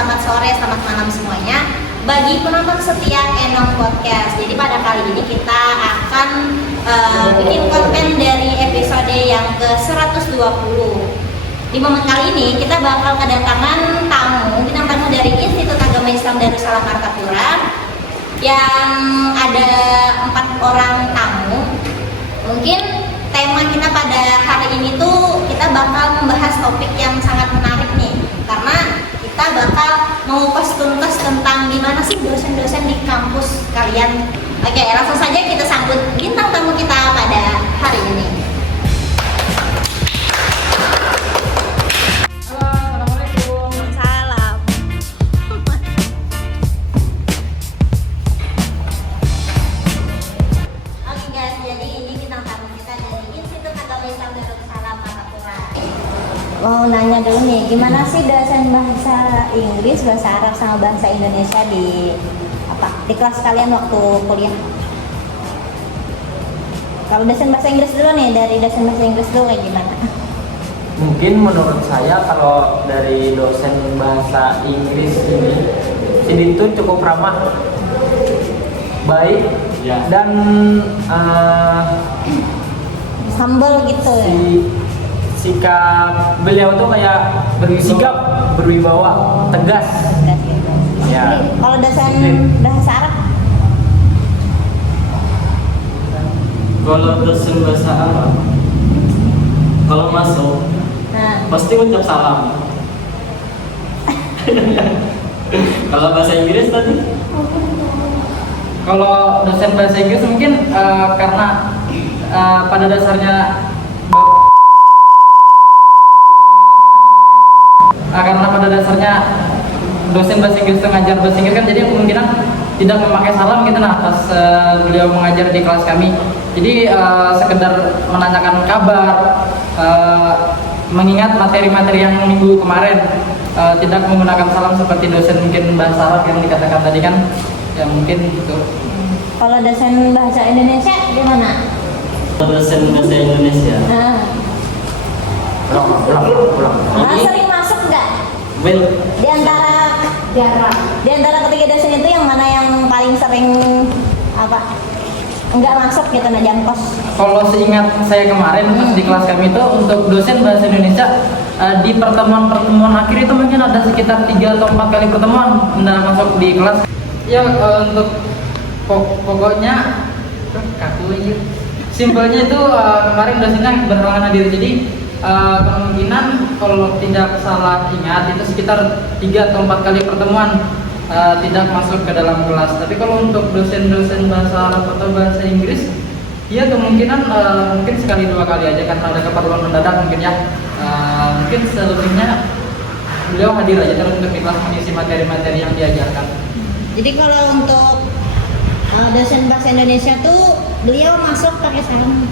selamat sore, selamat malam semuanya bagi penonton setia Enong Podcast. Jadi pada kali ini kita akan bikin konten dari episode yang ke-120. Di momen kali ini kita bakal kedatangan bintang tamu dari Institut Agama Islam Darussalam Martapura yang ada 4 orang tamu. Mungkin tema kita pada hari ini tuh kita bakal membahas topik yang sangat menarik nih, karena kita bakal mengupas tuntas tentang gimana sih dosen-dosen di kampus kalian. Oke, langsung saja kita sambut bintang tamu kita pada hari ini. Mau nanya dulu nih, gimana sih dosen bahasa Inggris, bahasa Arab sama bahasa Indonesia di kelas kalian waktu kuliah? Kalau dosen bahasa Inggris dulu nih, dari dosen bahasa Inggris dulu kayak gimana? Mungkin menurut saya kalau dari dosen bahasa Inggris ini itu cukup ramah, baik ya, dan humble gitu. Sikap beliau tuh kayak bersikap berwibawa, tegas. Gitu. Ya. Kalau dosen bahasa Arab? Kalau dosen bahasa Arab, kalau masuk pasti ucap salam. Kalau bahasa Inggris tadi? Kalau dosen bahasa Inggris mungkin karena pada dasarnya dosen bahasa Inggris itu ngajar bahasa Inggris kan, jadi kemungkinan tidak memakai salam gitu pas beliau mengajar di kelas kami. Jadi sekedar menanyakan kabar, mengingat materi-materi yang minggu kemarin, tidak menggunakan salam seperti dosen mungkin bahasa Arab yang dikatakan tadi kan, ya mungkin gitu. Kalau dosen bahasa Indonesia gimana? Dosen bahasa Indonesia. Sering masuk nggak? Well, Di antara ketiga dosen itu yang mana yang paling sering nggak masuk gitu, jangkos? Kalau seingat saya kemarin pas di kelas kami itu untuk dosen bahasa Indonesia di pertemuan akhir itu mungkin ada sekitar 3 atau 4 kali pertemuan masuk di kelas. Ya untuk pokoknya kaku aja. Simpelnya itu kemarin dosennya berhalangan hadir, jadi kemungkinan kalau tidak salah ingat itu sekitar 3 atau 4 kali pertemuan tidak masuk ke dalam kelas. Tapi kalau untuk dosen-dosen bahasa Arab atau bahasa Inggris, ya kemungkinan mungkin sekali 2 kali aja karena ada keperluan mendadak mungkin ya. Mungkin selebihnya beliau hadir aja terus untuk di kelas mengisi materi-materi yang diajarkan. Jadi kalau untuk dosen bahasa Indonesia tuh beliau masuk pakai salam?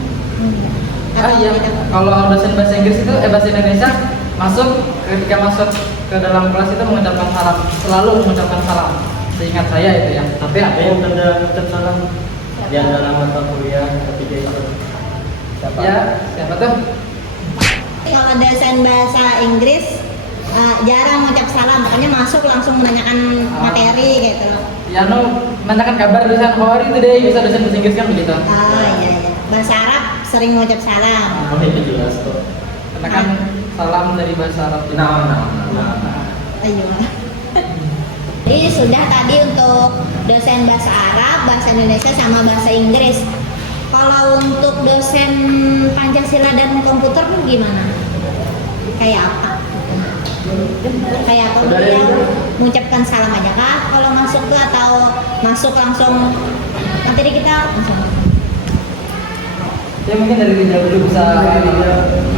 Iya. Kalau dosen bahasa Inggris itu bahasa Indonesia ketika masuk ke dalam kelas itu mengucapkan salam, selalu mengucapkan salam. Seingat saya itu ya. tapi apa yang tanda ucap salam di antara mata kuliah ketiga itu? Siapa tuh? Kalau dosen bahasa Inggris jarang mengucap salam, makanya masuk langsung menanyakan materi gitu. Ya menanyakan kabar dosen, how are you today? Bisa dosen bahasa Inggris kan begitu. Iya. Bahasa Arab sering mengucap salam. Oh, itu jelas kok. Karena kan salam dari bahasa Arab. Ayo. Jadi sudah tadi untuk dosen bahasa Arab, bahasa Indonesia sama bahasa Inggris. Kalau untuk dosen Pancasila dan komputer tuh gimana? Kayak apa? Kayak apa dia mengucapkan salam aja kah? Kalau masuk tuh atau masuk langsung materi kita langsung? Ya mungkin dari Rizal dulu bisa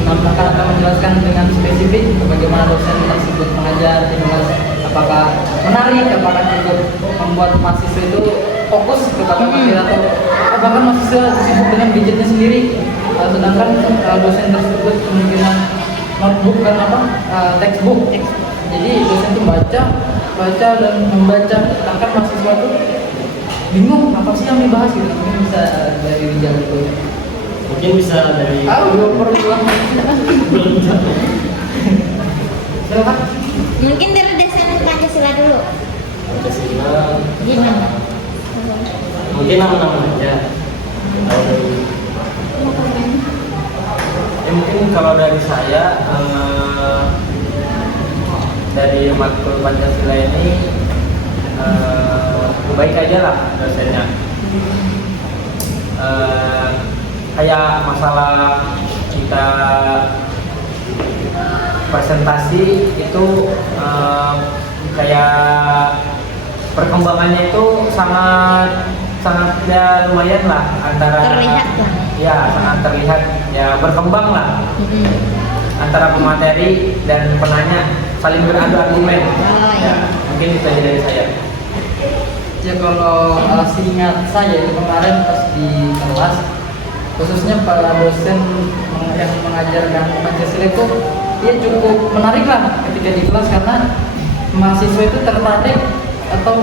menambahkan atau menjelaskan dengan spesifik bagaimana dosen tersebut mengajar di kelas, apakah menarik, apakah cukup membuat mahasiswa itu fokus kepada materi atau bahkan mahasiswa sibuk dengan gadgetnya sendiri, sedangkan dosen tersebut kemungkinan notebook kan textbook. Jadi dosen itu baca dan membaca, sedangkan mahasiswa itu bingung apa sih yang dibahas gitu. Mungkin bisa dari Rizal dulu. Mungkin bisa dari Mungkin dari dosen Pancasila Pancasila dulu. Pancasila Gimana? mungkin nama-nama aja. Kalau dari ya mungkin kalau dari saya dari matkul Pancasila ini baik aja lah dosennya. Kayak masalah kita presentasi itu kayak perkembangannya itu sangat ya lumayan lah antara Terlihat lah. ya sangat terlihat ya berkembang lah antara pemateri dan penanya saling beradu argumen. Oh, iya. Ya, mungkin itu aja dari saya. Ya kalau seingat saya itu kemarin pas di kelas, khususnya para dosen yang mengajarkan Pancasila itu dia cukup menarik lah ketika di kelas, karena mahasiswa itu tertarik atau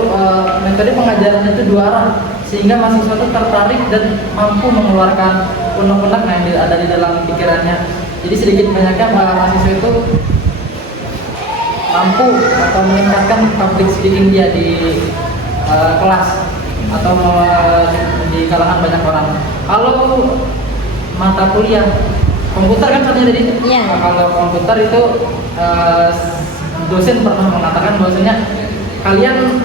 metode pengajarannya itu dua arah, sehingga mahasiswa itu tertarik dan mampu mengeluarkan unek-unek yang ada di dalam pikirannya. Jadi sedikit banyaknya mahasiswa itu mampu atau meningkatkan public speaking dia di kelas atau di kalangan banyak orang. Kalau mata kuliah komputer kan satunya tadi. Iya. Kalau komputer itu dosen pernah mengatakan bahwasanya kalian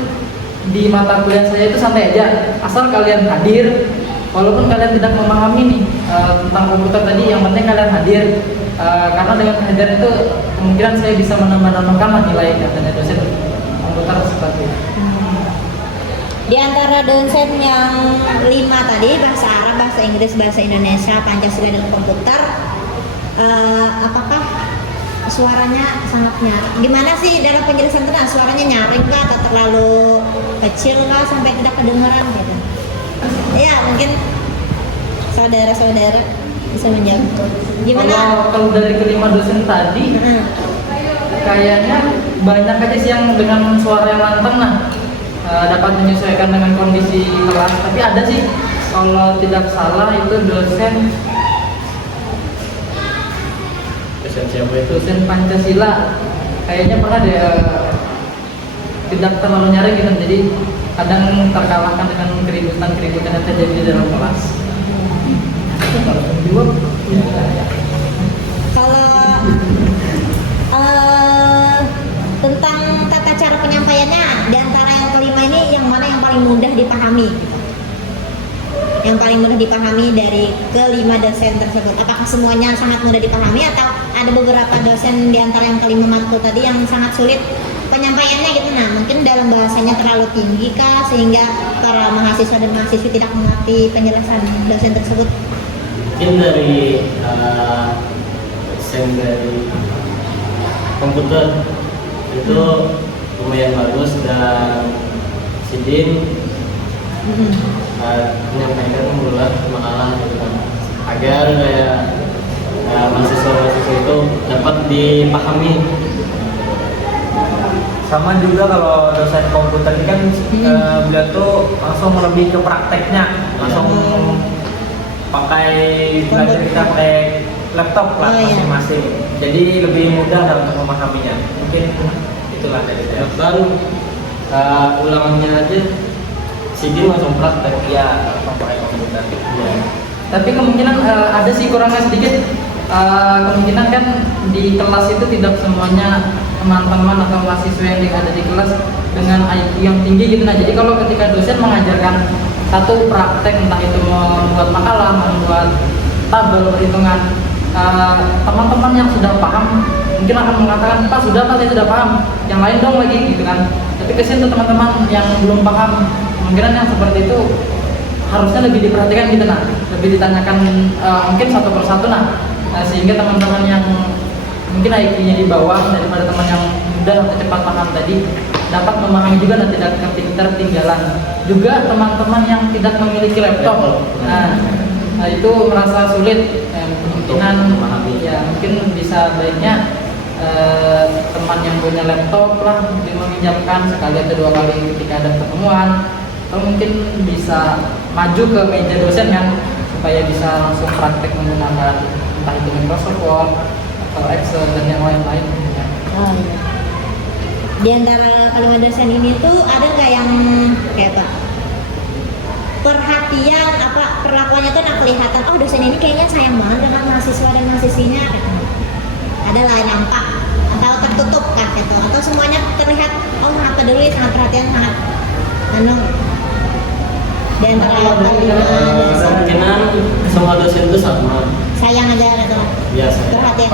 di mata kuliah saya itu santai aja, asal kalian hadir. Walaupun kalian tidak memahami nih tentang komputer tadi, yang penting kalian hadir. Karena dengan kehadiran itu kemungkinan saya bisa menambah-nambahkan nilai, katanya dosen komputer seperti itu. Di antara dosen yang 5 tadi, bahasa Arab, bahasa Inggris, bahasa Indonesia, Pancasila, dan komputer, apakah suaranya sangat nyaring? Gimana sih dalam penjelasan tentang suaranya nyaring kah atau terlalu kecil kah sampai tidak kedengaran gitu? Ya mungkin saudara-saudara bisa menjawab. Gimana? Kalau dari kelima dosen tadi, kayaknya banyak aja sih yang dengan suara yang lantang, dapat menyesuaikan dengan kondisi kelas. Tapi ada sih, kalau tidak salah itu dosen Siapa itu? dosen Pancasila, kayaknya pernah deh tidak terlalu nyaring gitu, jadi kadang terkalahkan dengan keributan yang terjadi di dalam kelas. Kalau menjawab, Kalau tentang tata cara penyampaiannya, di antara yang kelima ini yang mana yang paling mudah dipahami? Yang paling mudah dipahami dari kelima dosen tersebut, apakah semuanya sangat mudah dipahami atau ada beberapa dosen di antara yang kelima matkul tadi yang sangat sulit penyampaiannya gitu? Nah, mungkin dalam bahasanya terlalu tinggi kah sehingga para mahasiswa dan mahasiswi tidak mengerti penjelasan dosen tersebut? Mungkin dari dosen dari komputer itu lumayan bagus, dan Sidin menyampaikan bulat mengalah gitu kan, agar kayak mahasiswa-mahasiswa itu dapat dipahami. Sama juga kalau dosen komputer ini kan beliau tuh langsung lebih ke prakteknya, langsung pakai belajar kita pakai laptop lah masing-masing, jadi lebih mudah dalam untuk memahaminya. Mungkin itulah dari saya. Bahkan ulangannya aja Sidin langsung praktek ya pakai komputer. Ya. tapi kemungkinan ada sih kurangnya sedikit. Kemungkinan kan di kelas itu tidak semuanya teman-teman atau mahasiswa yang ada di kelas dengan IQ yang tinggi gitu. Nah, jadi kalau ketika dosen mengajarkan satu praktek, entah itu membuat makalah, membuat tabel perhitungan, teman-teman yang sudah paham mungkin akan mengatakan, Pak sudah, Pak saya sudah paham, yang lain dong lagi gitu kan. Tapi kesian tuh teman-teman yang belum paham, kemungkinan yang seperti itu harusnya lebih diperhatikan gitu, lebih ditanyakan mungkin satu persatu sehingga teman-teman yang mungkin IQ-nya di bawah daripada teman yang mudah atau cepat paham tadi dapat memahami juga dan tidak tertinggalan. Juga teman-teman yang tidak memiliki laptop, nah itu merasa sulit, kemungkinan ya mungkin bisa baiknya teman yang punya laptop lah mungkin meminjamkan sekali atau dua kali ketika ada pertemuan, atau mungkin bisa maju ke meja dosen kan, supaya bisa langsung praktek menggunakan entah itu Microsoft Word atau Excel dan yang lain-lain. Oh, iya. Di antara kalimat dosen ini tuh ada nggak yang kayak apa? Perhatian apa perlakuannya tuh nak kelihatan, oh dosen ini kayaknya sayang banget dengan mahasiswa dan mahasiswinya gitu. Ada lah nampak atau tertutup kan gitu, atau semuanya terlihat oh sangat peduli, sangat perhatian, sangat anu. Di antara Kemungkinan semua dosen itu sama. sayang aja gitu, Biasa. perhatian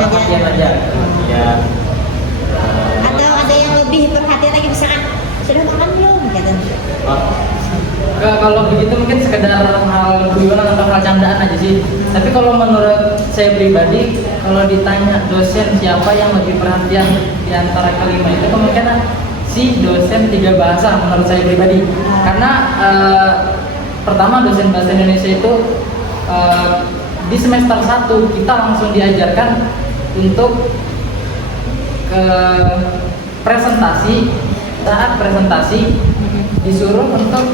aja. Ya. Atau ada yang lebih perhatian lagi, misalkan sudah makan belum gitu. Kalau begitu mungkin sekedar hal guyonan atau hal candaan aja sih. Tapi kalau menurut saya pribadi, kalau ditanya dosen siapa yang lebih perhatian di antara kelima itu, kemungkinan si dosen 3 bahasa menurut saya pribadi. Karena pertama dosen bahasa Indonesia itu di semester 1 kita langsung diajarkan untuk presentasi. Saat presentasi disuruh untuk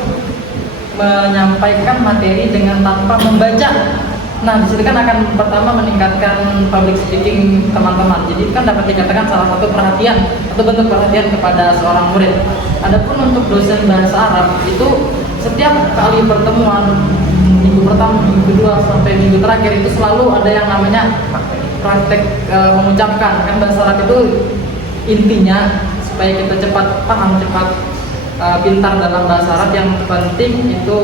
menyampaikan materi dengan tanpa membaca. Nah, di situ kan akan pertama meningkatkan public speaking teman-teman. Jadi kan dapat dikatakan salah satu perhatian atau bentuk perhatian kepada seorang murid. Adapun untuk dosen bahasa Arab itu setiap kali pertemuan minggu pertama, minggu kedua sampai minggu terakhir itu selalu ada yang namanya praktek mengucapkan. Kan bahasa Arab itu intinya supaya kita cepat paham, cepat pintar dalam bahasa Arab, yang penting itu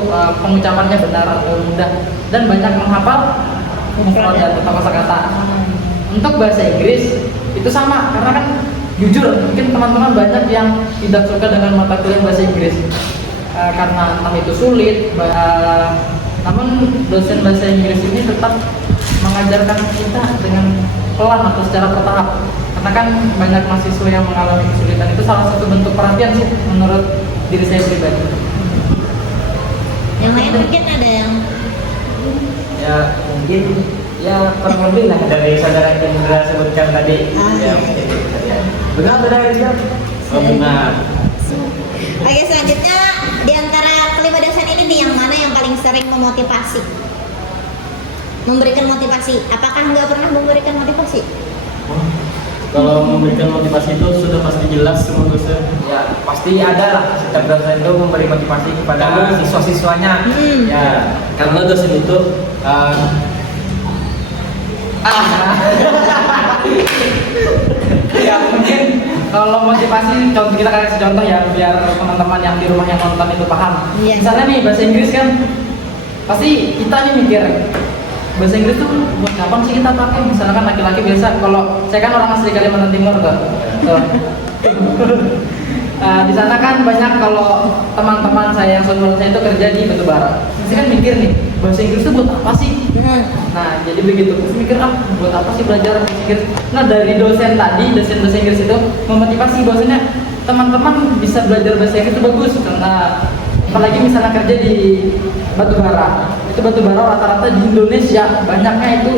pengucapannya benar atau mudah dan banyak menghafal mufradat atau kosakata. Untuk bahasa Inggris itu sama, karena kan jujur mungkin teman-teman banyak yang tidak suka dengan mata kuliah bahasa Inggris karena entah itu sulit. Namun dosen bahasa Inggris ini tetap mengajarkan kita dengan pelan atau secara bertahap. Karena kan banyak mahasiswa yang mengalami kesulitan, itu salah satu bentuk perhatian sih menurut diri saya pribadi. Yang lain mungkin ada yang Ya mungkin ya kurang lebih lah dari saudara Indra sebutkan tadi. Ya mungkin itu saja. Benar Indra? Oh, benar. Oke, selanjutnya di antara kelima dosen ini nih, yang mana yang paling sering memotivasi? Memberikan motivasi. Apakah nggak pernah memberikan motivasi? Kalau memberikan motivasi itu sudah pasti jelas semua dosen. Ya pasti ada lah, setiap dosen itu memberi motivasi kepada siswa-siswanya. Ya Karena dosen itu Ya mungkin kalau motivasi, contoh kita kasih contoh ya biar teman-teman yang di rumah yang nonton itu paham. Iya. Misalnya nih bahasa Inggris kan, pasti kita nih mikir bahasa Inggris tuh buat kapan sih kita pakai? Misalkan laki-laki biasa, kalau saya kan orang asli Kalimantan Timur tuh. Di sana kan banyak, kalau teman-teman saya yang seumuran saya itu kerja di batubara. Pasti kan mikir nih, bahasa Inggris itu buat apa sih? Nah, jadi begitu. Terus mikir buat apa sih belajar bahasa Inggris? Nah, dari dosen tadi, dosen bahasa Inggris itu memotivasi bahwasanya teman-teman bisa belajar bahasa Inggris itu bagus. Karena apalagi misalnya kerja di batubara, itu batubara rata-rata di Indonesia banyaknya itu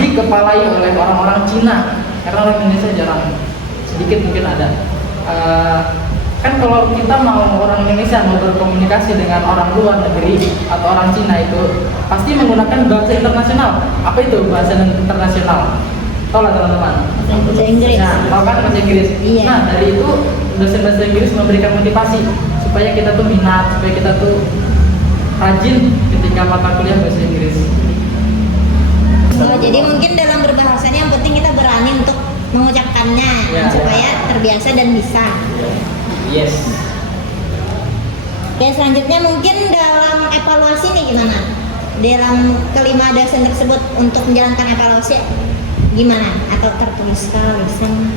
dikepalai oleh orang-orang Cina, karena orang Indonesia jarang, sedikit mungkin ada. Kan kalau kita mau orang Indonesia mau berkomunikasi dengan orang luar negeri atau orang Cina itu pasti menggunakan bahasa internasional. Apa itu bahasa internasional? Tahu lah teman-teman. Bahasa Inggris. Nah, tahu kan bahasa Inggris. Iya. Nah, dari itu dosen bahasa Inggris memberikan motivasi supaya kita tuh minat, supaya kita tuh rajin ketika mata kuliah bahasa Inggris. Oh, jadi mungkin dalam berbahasanya yang penting kita berani untuk mengucapkannya Ya. supaya terbiasa dan bisa. yes. Oke, selanjutnya mungkin dalam evaluasi nih gimana? Dalam kelima dosen tersebut untuk menjalankan evaluasi gimana? Atau tertulis kah, lisan?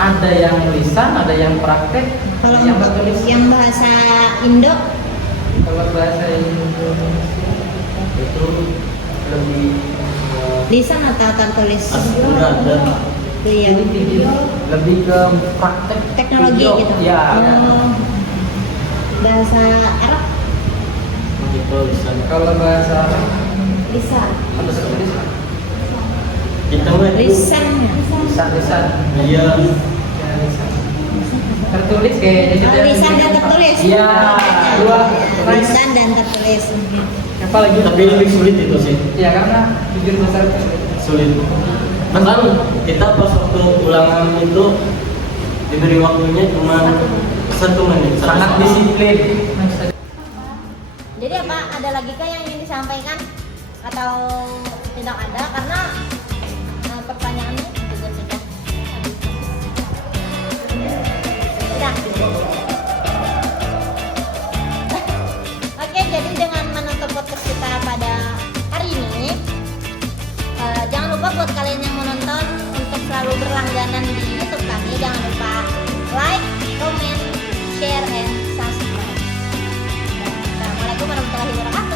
Ada yang lisan, ada yang praktek, Kalau ada yang untuk tertulis. yang bahasa Indo, Kalau bahasa Indonesia itu lebih lisan atau tertulis? ada. Iya. Lebih ke praktek Teknologi video. gitu. Ya. Oh. Bahasa Arab, Itu lisan. kalau bahasa lisan. ada tertulis. Kita mah itu Lisan. Lisan. iya. Ya, lisan. Tertulis kayak di situ Oh, yang lisan dan di- tertulis. Iya, dua. Lisan dan tertulis. Apa lagi? Tapi lebih sulit itu sih. Ya karena jujur bahasa Arab Sulit. bahkan kita pas waktu ulangan itu diberi waktunya cuma 1 menit. Sangat disiplin. Jadi apa, ada lagi kah yang ingin disampaikan atau tidak ada, karena pertanyaannya juga sudah Oke, jadi dengan menutup podcast kita pada hari ini, jangan lupa buat kalian yang mau nonton untuk selalu berlangganan di YouTube kami, jangan lupa like, comment, share, and subscribe. Assalamualaikum warahmatullahi wabarakatuh.